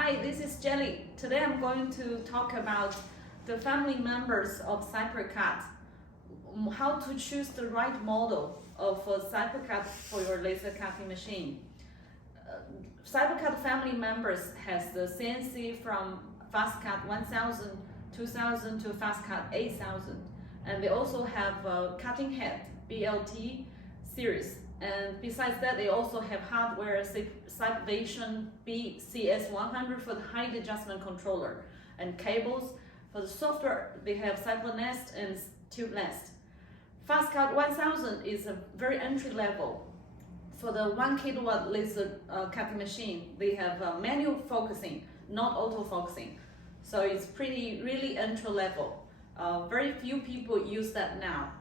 Hi, this is Jelly. Today I'm going to talk about the family members of Cypcut, how to choose the right model of a Cypcut for your laser cutting machine. Cypcut family members has the CNC from Fastcard 1000, 2000 to Fastcard 8000, and they also have a cutting head BLT series. And besides that, they also have hardware Cypvision BCS100 for the height adjustment controller, and cables. For the software, they have Cypnest and Tubernest. Fastcard 1000 is a very entry level. For the 1 kilowatt laser cutting machine, they have manual focusing, not auto focusing. So it's really entry level. Very few people use that now,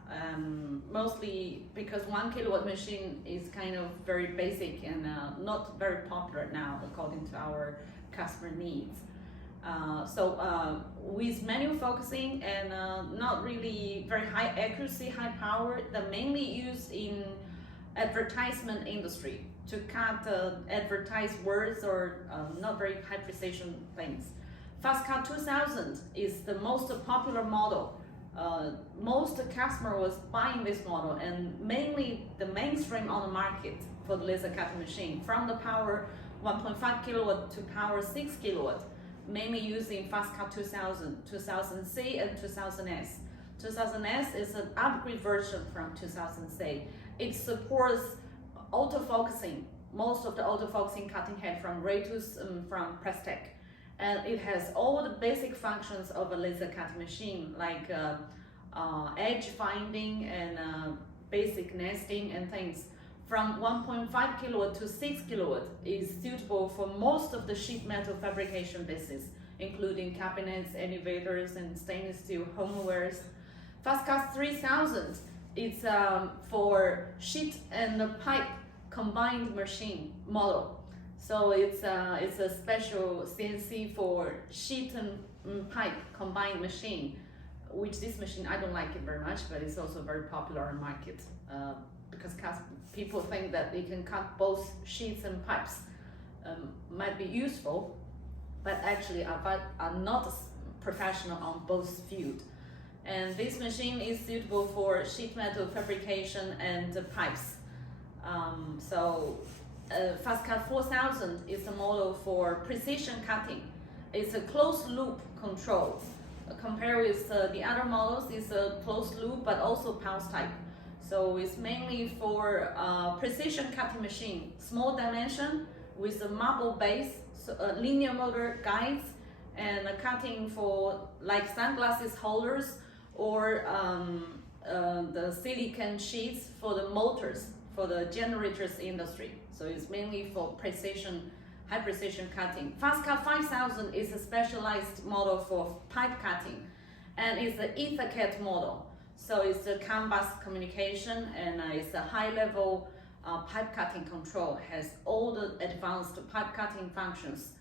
mostly because 1 kilowatt machine is kind of very basic and not very popular now according to our customer needs. With manual focusing and not really very high accuracy, high power, they're mainly used in advertisement industry to cut advertised words or not very high precision things. Fastcard 2000 is the most popular model. Most customer was buying this model, and mainly the mainstream on the market for the laser cutting machine, from the power 1.5 kilowatt to power 6 kilowatt, mainly using Fastcard 2000, 2000C and 2000S. 2000S is an upgrade version from 2000C. It supports autofocusing, most of the autofocusing cutting head from Ratus and from Prestec. And it has all the basic functions of a laser cutting machine, like edge finding and basic nesting and things. From 1.5 kilowatt to 6 kilowatt is suitable for most of the sheet metal fabrication business, including cabinets, elevators, and stainless steel homewares. Fastcard 3000 is for sheet and pipe combined machine model. So it's a special CNC for sheet and pipe combined machine, which this machine, I don't like it very much, but it's also very popular in market because people think that they can cut both sheets and pipes. Might be useful, but actually are not professional on both fields. And this machine is suitable for sheet metal fabrication and pipes. Fastcard 4000 is a model for precision cutting. It's a closed loop control. Compared with the other models, it's a closed loop but also pulse type. So it's mainly for precision cutting machine, small dimension with a marble base, so linear motor guides, and cutting for like sunglasses holders or the silicon sheets for the motors, for the generators industry. So it's mainly for precision, high precision cutting. Fastcard 5000 is a specialized model for pipe cutting, and it's the Inkjet model. So it's a CAN bus communication, and it's a high level pipe cutting control, has all the advanced pipe cutting functions,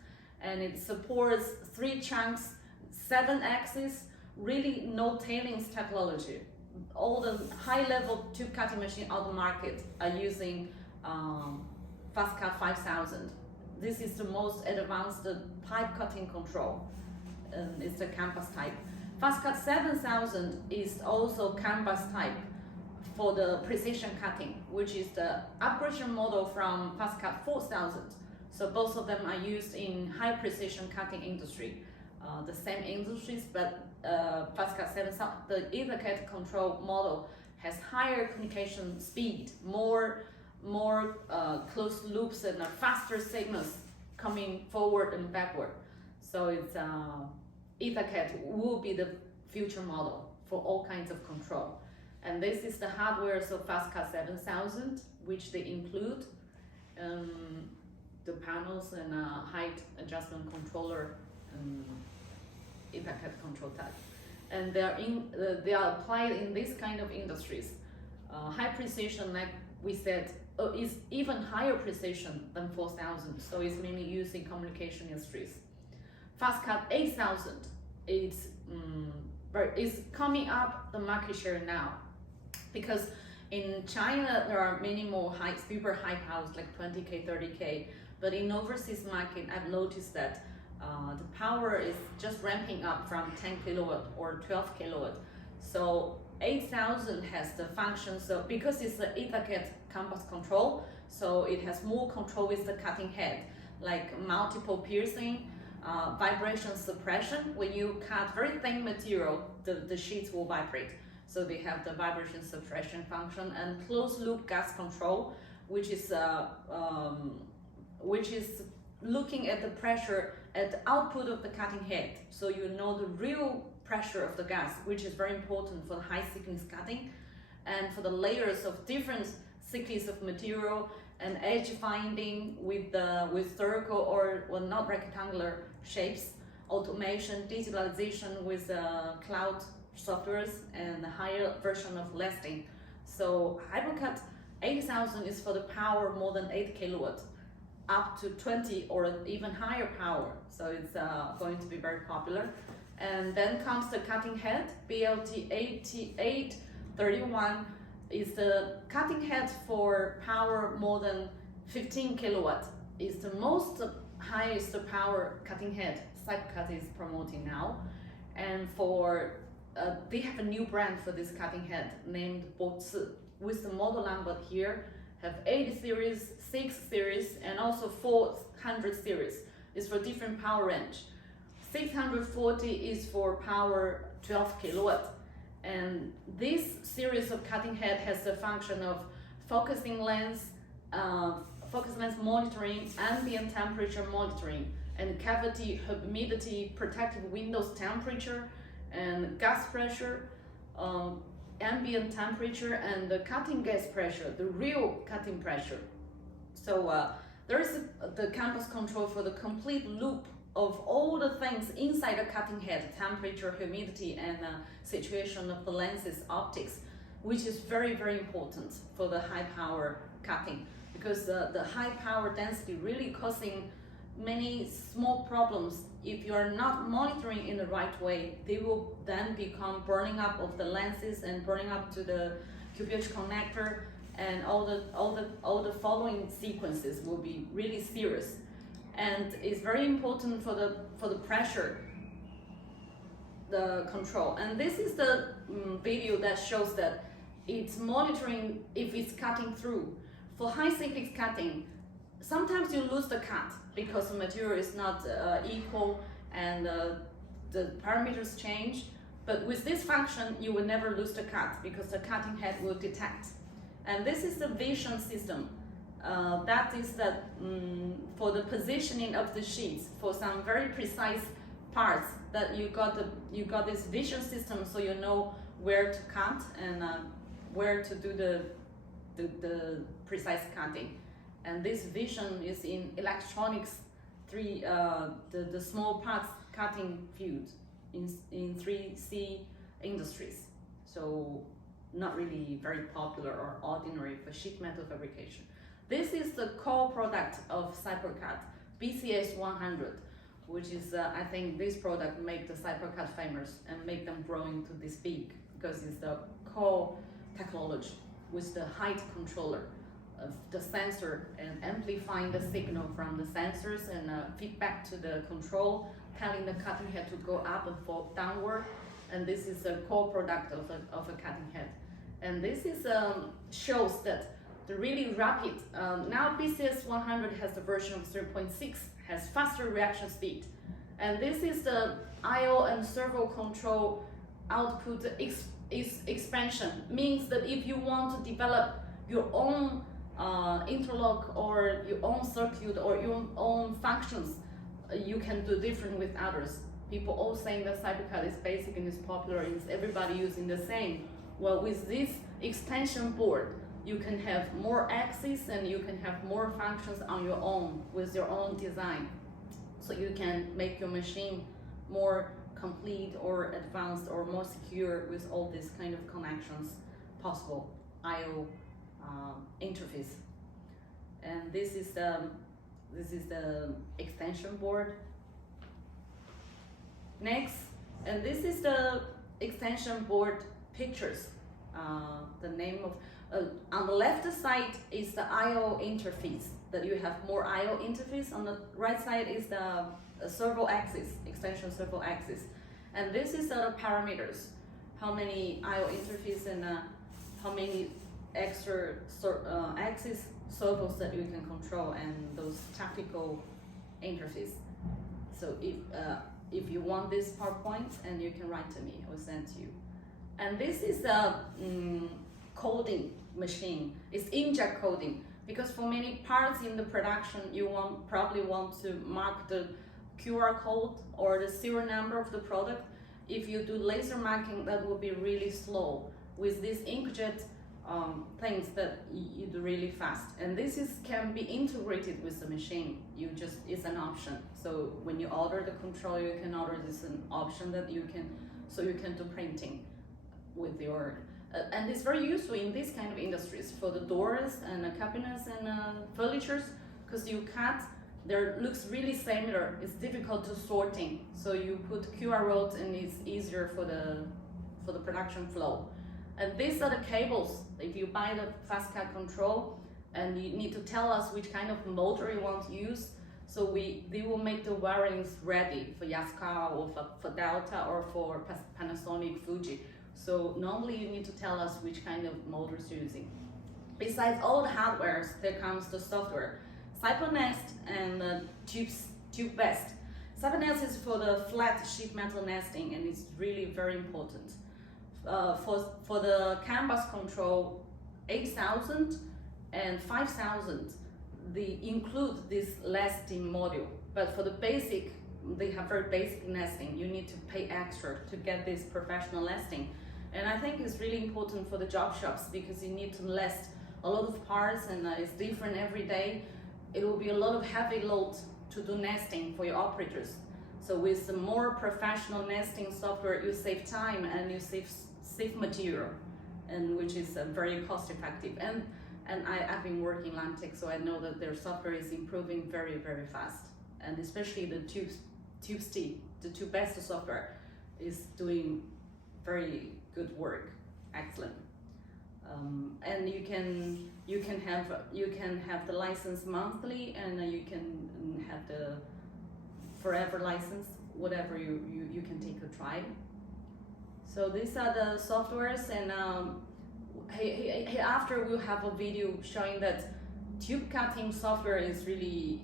and it supports 3 chunks, 7 axes, really no tailings technology. All the high level tube cutting machine on the market are using Fastcard 5000. This is the most advanced pipe cutting control. It's the canvas type. Fastcard 7000 is also canvas type for the precision cutting, which is the upgradation model from Fastcard 4000. So both of them are used in high precision cutting industry, the same industries, but Fastcard 7000, the Inkjet control model has higher communication speed, more closed loops and faster signals coming forward and backward. So it's Inkjet will be the future model for all kinds of control. And this is the hardware of Fastcard 7000, which they include the panels and height adjustment controller and Inkjet control type. And they are applied in this kind of industries. High precision, like we said, is even higher precision than 4000, so it's mainly used in communication industries. Fastcard 8000 is coming up the market share now, because in China there are many more super high powers like 20K, 30K, but in overseas market I've noticed that The power is just ramping up from 10 kilowatt or 12 kilowatt. So 8000 has the function, so because it's the Inkjet compass control, so it has more control with the cutting head, like multiple piercing, vibration suppression. When you cut very thin material, the sheets will vibrate. So they have the vibration suppression function, and closed loop gas control, which is looking at the pressure at the output of the cutting head. So you know the real pressure of the gas, which is very important for high thickness cutting and for the layers of different thickness of material, and edge finding with circle or not rectangular shapes, automation, digitalization with cloud softwares, and a higher version of lasting. So Hypercut 8000 is for the power more than 8 kilowatt, up to 20 or even higher power. So it's going to be very popular. And then comes the cutting head, BLT 8831 is the cutting head for power more than 15 kilowatt. It's the most highest power cutting head Cypcut is promoting now. And for they have a new brand for this cutting head named Bozi, with the model number here, have 80 series, 6 series, and also 400 series. It's for different power range. 640 is for power 12 kilowatt. And this series of cutting head has the function of focusing lens monitoring, ambient temperature monitoring, and cavity humidity, protective windows temperature, and gas pressure, ambient temperature, and the cutting gas pressure, the real cutting pressure. So there is the compass control for the complete loop of all the things inside the cutting head, temperature, humidity, and situation of the lenses optics, which is very, very important for the high power cutting, because the high power density really causing many small problems. If you are not monitoring in the right way, they will then become burning up of the lenses and burning up to the QPH connector, and all the following sequences will be really serious. And it's very important for the pressure, the control. And this is the video that shows that it's monitoring if it's cutting through. For high thickness cutting, sometimes you lose the cut because the material is not equal and the parameters change. But with this function, you will never lose the cut because the cutting head will detect. And this is the vision system. That is for the positioning of the sheets for some very precise parts, that you got this vision system, so you know where to cut and where to do the precise cutting. And this vision is in electronics, the small parts cutting field in 3C industries. So not really very popular or ordinary for sheet metal fabrication. This is the core product of Cypcut, BCS 100, which is, I think this product make the Cypcut famous and make them growing to this big, because it's the core technology with the height controller of the sensor and amplifying the signal from the sensors and feedback to the control, telling the cutting head to go up and fall downward. And this is a core product of a cutting head. And this is shows that the really rapid, now BCS 100 has the version of 3.6, has faster reaction speed. And this is the I/O and servo control output expansion. Means that if you want to develop your own interlock or your own circuit or your own functions, you can do different with others. People all saying that Cypcut is basic and is popular, is everybody using the same. Well, with this extension board, you can have more axes and you can have more functions on your own with your own design. So you can make your machine more complete or advanced or more secure with all these kind of connections possible, I/O interface. And this is the extension board. Next, and this is the extension board pictures. The name of on the left side is the I/O interface, that you have more I/O interface. On the right side is the servo axis, extension servo axis, and this is the parameters, how many I/O interface and how many extra axis servos that you can control, and those tactical interface. So if you want this PowerPoint, and you can write to me, I will send to you. And this is a coding machine. It's inkjet coding, because for many parts in the production, you probably want to mark the QR code or the serial number of the product. If you do laser marking, that will be really slow. With this inkjet things that you do really fast, and this can be integrated with the machine. It's an option. So when you order the control, you can order this an option that you can do printing with your and it's very useful in this kind of industries for the doors and cabinets and furnitures, because you cut, there looks really similar. It's difficult to sorting, so you put QR codes and it's easier for the production flow. And these are the cables. If you buy the Fastcard control, and you need to tell us which kind of motor you want to use, so they will make the wirings ready for Yaskawa or for Delta or for Panasonic, Fuji. So normally you need to tell us which kind of motors you're using. Besides all the hardware, there comes the software. Cypnest and Tubernest. Cypnest is for the flat sheet metal nesting, and it's really very important. For the canvas control 8000 and 5000, they include this nesting module. But for the basic, they have very basic nesting. You need to pay extra to get this professional nesting. And I think it's really important for the job shops, because you need to nest a lot of parts, and it's different every day. It will be a lot of heavy load to do nesting for your operators. So with the more professional nesting software, you save time and you save material, and which is very cost effective. And I've been working in Lamtech, so I know that their software is improving very, very fast. And especially the Tubernest, the Tubernest software, is doing very good work, excellent. And you can have the license monthly, and you can have the forever license, whatever you can take a try. So these are the softwares, and after we'll have a video showing that tube cutting software is really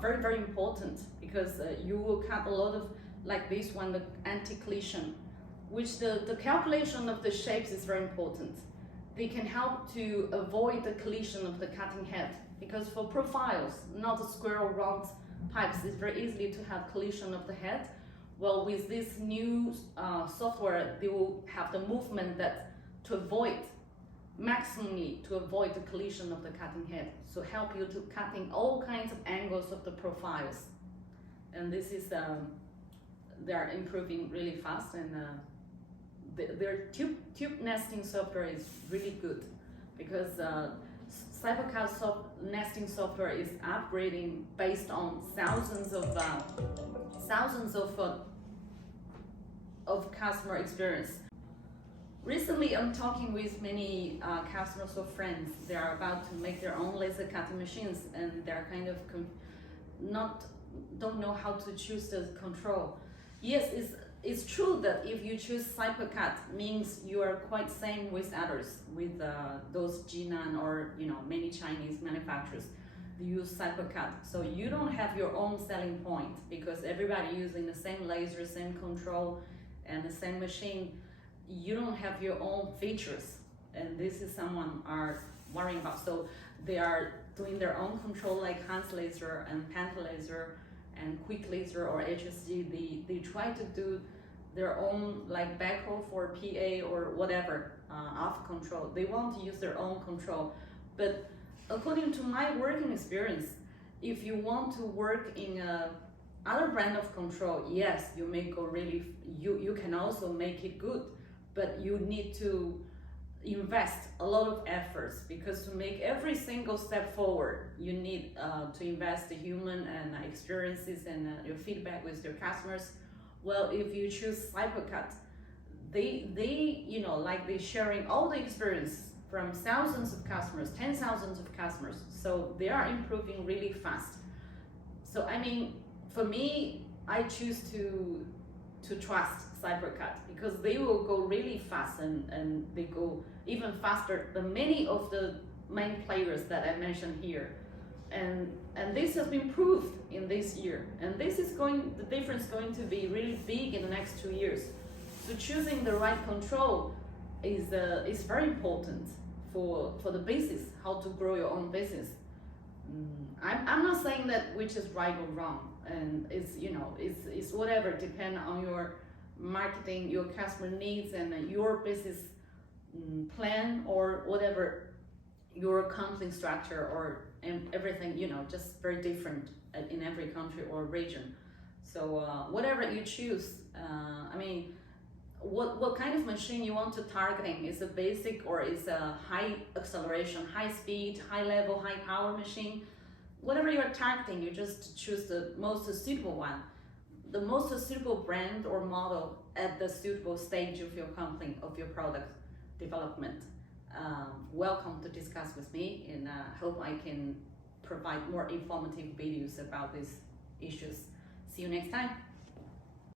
very, very important, because you will cut a lot of, like this one, the anti-collision, which the calculation of the shapes is very important. They can help to avoid the collision of the cutting head, because for profiles, not a square or round pipes, it's very easy to have collision of the head. Well, with this new software, they will have the movement that maximally to avoid the collision of the cutting head. So help you to cutting all kinds of angles of the profiles. And this is, they're improving really fast, and their tube nesting software is really good, because Cypcut nesting software is upgrading based on thousands of customer experience. Recently, I'm talking with many customers or friends. They are about to make their own laser cutting machines, and they're kind of don't know how to choose the control. Yes, it's true that if you choose Cypcut, means you are quite same with others, with those Jinan or many Chinese manufacturers. They use Cypcut, so you don't have your own selling point, because everybody using the same laser, same control, and the same machine. You don't have your own features, and this is someone are worrying about. So they are doing their own control, like Hans laser and Panther laser and Quick laser or HSG. They try to do their own, like backhoe for PA or whatever, off control. They want to use their own control. But according to my working experience, if you want to work in other brand of control, yes, you may go really, you can also make it good, but you need to invest a lot of efforts, because to make every single step forward, you need to invest the human and experiences and your feedback with your customers. Well, if you choose Cypcut, they like they sharing all the experience from thousands of customers, 10,000s of customers. So they are improving really fast. So I mean, for me, I choose to trust Cypcut because they will go really fast and they go even faster than many of the main players that I mentioned here. And this has been proved in this year. And this is the difference is going to be really big in the next 2 years. So choosing the right control is very important for the business, how to grow your own business. I'm not saying that which is right or wrong, and it's whatever, depend on your marketing, your customer needs, and your business plan, or whatever your company structure, or everything, just very different in every country or region. So whatever you choose, I mean, what kind of machine you want to targeting? Is a basic or is a high acceleration, high speed, high level, high power machine? Whatever you're targeting, you just choose the most suitable one, the most suitable brand or model at the suitable stage of your company, of your product development. Welcome to discuss with me, and hope I can provide more informative videos about these issues. See you next time.